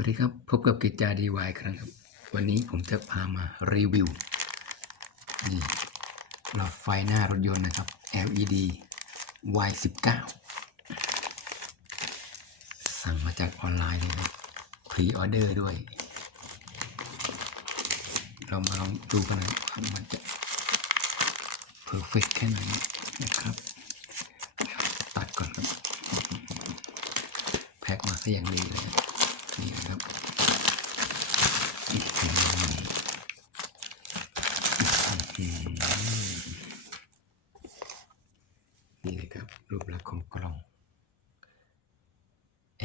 วัสดีครับ พบกับกิจจาดีวายครั้งครับ วันนี้ผมจะพามารีวิวนี่หลอดไฟหน้ารถยนต์นะครับ LED Y19 สั่งมาจากออนไลน์เลยครับพรีออเดอร์ด้วย เรามาลองดูกันนะมันจะเพอร์เฟกแค่ไหนนะครับ ตัดก่อนครับ แพ็คมาซะอย่างดีเลย นี่นะครับอื้อหืออื้อหือนี่นะครับ รูปลักษณ์ของกล่อง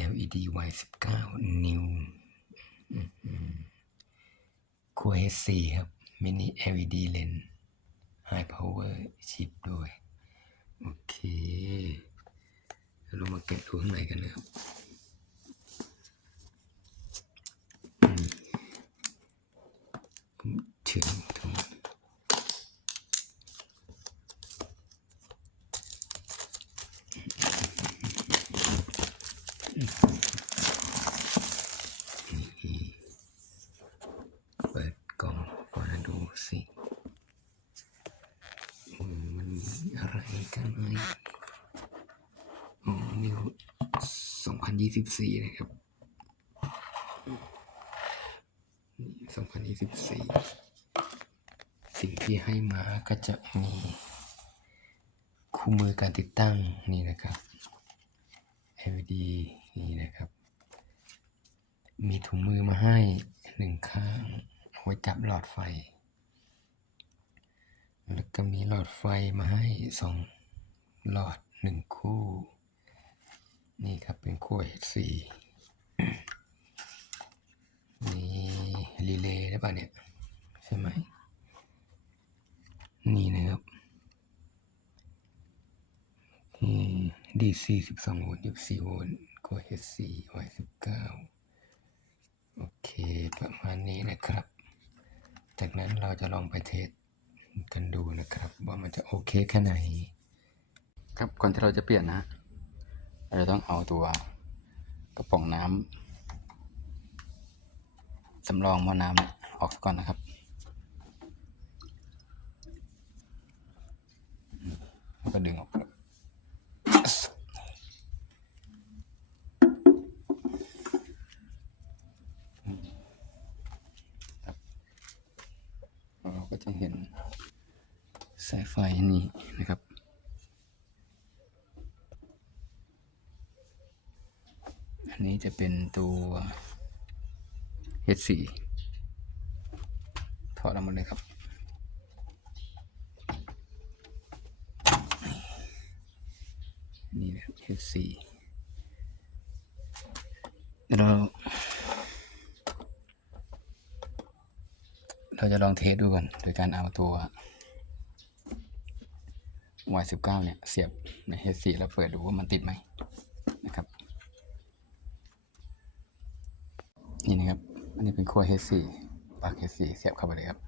LED Y19 New คูเฮซีครับมินิ LED lens High Power Chip ด้วย โอเค เรามาแกะดูข้างในกันนะครับ ผม ถึงทั้งหมดนี่เปิดกล่องมาดูสิ มันมีอะไรกันไหมอ๋อนิว2024นะครับ 44สิ่งที่ให้มาก็จะมีคู่มือการติดตั้งนี่นะครับ LED นี่นะครับ มีถุงมือมาให้หนึ่งข้างเอาไว้จับหลอดไฟ แล้วก็มีหลอดไฟมาให้สองหลอดหนึ่งคู่ นี่ครับเป็นขั้ว รีเลย์ได้ป่ะเนี่ย ใช่ไหม นี่นะครับนี่ DC 12โวลต์24โวลต์ก็ H4 Y19 โอเค ประมาณนี้นะครับ จากนั้นเราจะลองไปเทสกันดูนะครับ ว่ามันจะโอเคแค่ไหน ครับก่อนที่เราจะเปลี่ยนนะ เราจะต้องเอาตัวกระป๋องน้ำ สำรองหม้อน้ำออกก่อนนะครับ แล้วก็ดึงออกครับครับเราก็จะเห็นสายไฟนี่นะครับอันนี้จะเป็นตัว H4 ถอดออกมาเลยครับ นี่นะ H4 เดี๋ยวเราเราจะลองเทสดูก่อน โดยการเอาตัว Y19 เนี่ย เสียบใน H4 แล้วเปิดดูว่ามันติดไหมนะครับ นี่นะครับ อันนี้เป็นขั้ว H4 ปลั๊ก H4 เสียบเข้าไปเลยครับ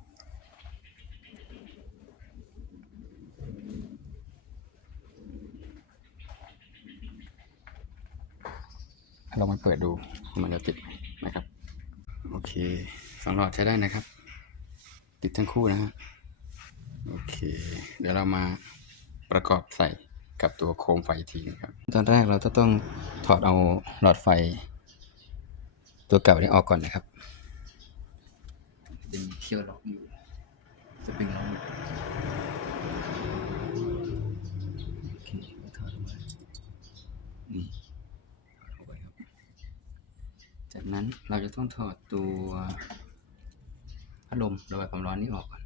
ลองมาเปิดดูมันจะติดไหมนะครับ โอเคสองหลอดใช้ได้นะครับ ติดทั้งคู่นะฮะ โอเค เดี๋ยวเรามาประกอบใส่กับตัวโคมไฟทีนะครับ ตอนแรกเราจะต้องถอดเอาหลอดไฟ ตัวเก่านี้ออกก่อนนะครับจะมีเที่ยวล็อกอยู่สปริงล็อกอยู่โอเคถอดออกมานี่ถอดออกไปครับ จากนั้นเราจะต้องถอดตัวพัดลมระบายความร้อนนี้ออกก่อน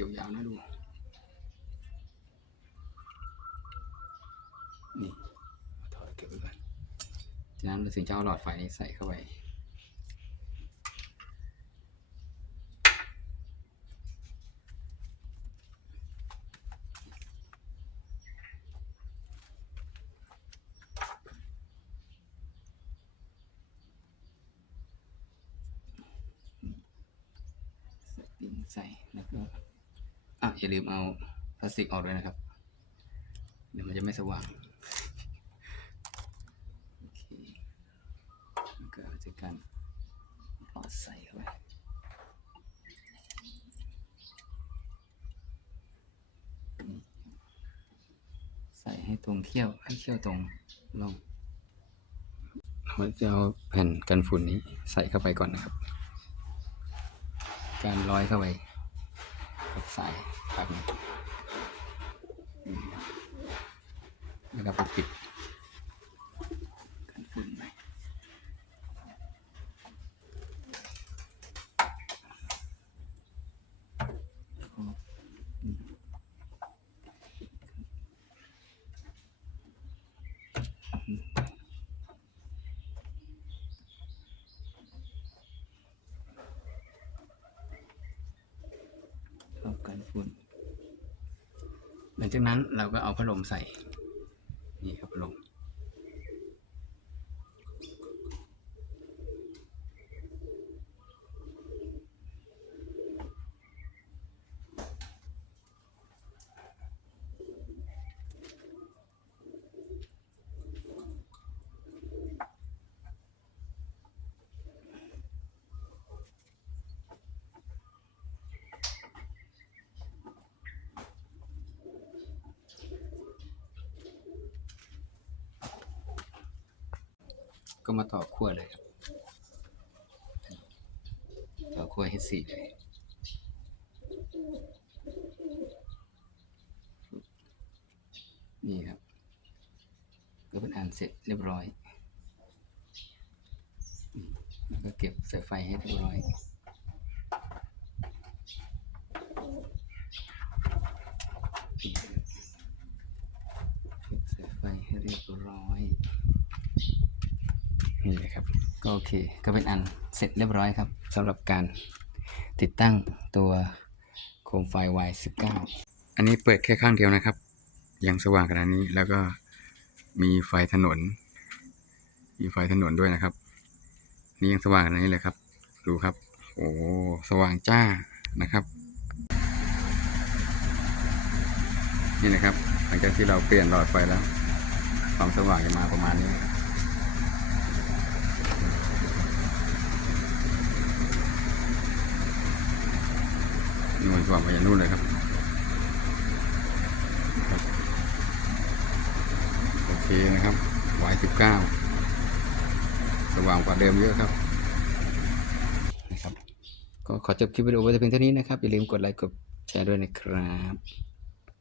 กี่ยวยาวนะดู นี่ถอดเก็บไว้ก่อนจากนั้นเราถึงจะเอาหลอดไฟนี้ใส่เข้าไปใส่แล้วก็ อะอย่าลืมเอาพลาสติกออกด้วยนะครับ เดี๋ยวมันจะไม่สว่างโอเคแล้วก็จัดการหลอดใส่เข้าไปใส่ให้ตรงเขี้ยวให้เขี้ยวตรงลงเราจะเอาแผ่นกันฝุ่นนี้ใส่เข้าไปก่อนนะครับ การร้อยเข้าไป กับสายแบบนี้แล้วก็ปิดกันฝุ่นไปอืม รอบกันฝุ่น หลังจากนั้นเราก็เอาพัดลมใส่ ก็มาต่อขั้วเลยครับต่อขั้ว H4 เลยนี่ครับ ก็เป็นอันเสร็จเรียบร้อย แล้วก็เก็บสายไฟให้เรียบร้อยนี่ครับเก็บสายไฟให้เรียบร้อย นี่เลยครับก็โอเคก็เป็นอันเสร็จเรียบร้อยครับสำหรับการติดตั้งตัวโคมไฟ Y19 อันนี้เปิดแค่ข้างเดียวนะครับ ยังสว่างขนาดนี้แล้วก็มีไฟถนน มีไฟถนนด้วยนะครับ นี่ยังสว่างขนาดนี้เลยครับ ดูครับ โอ้สว่างจ้านะครับ นี่นะครับ หลังจากที่เราเปลี่ยนหลอดไฟแล้ว ความสว่างจะมาประมาณนี้ นู่นสว่างไปยันนู่นเลยครับ โอเคนะครับวายสิบเก้าสว่างกว่าเดิมเยอะครับนะครับ ก็ขอจบคลิปวิดีโอไว้เพียงเท่านี้นะครับ อย่าลืมกดไลค์กดแชร์ด้วยนะครับ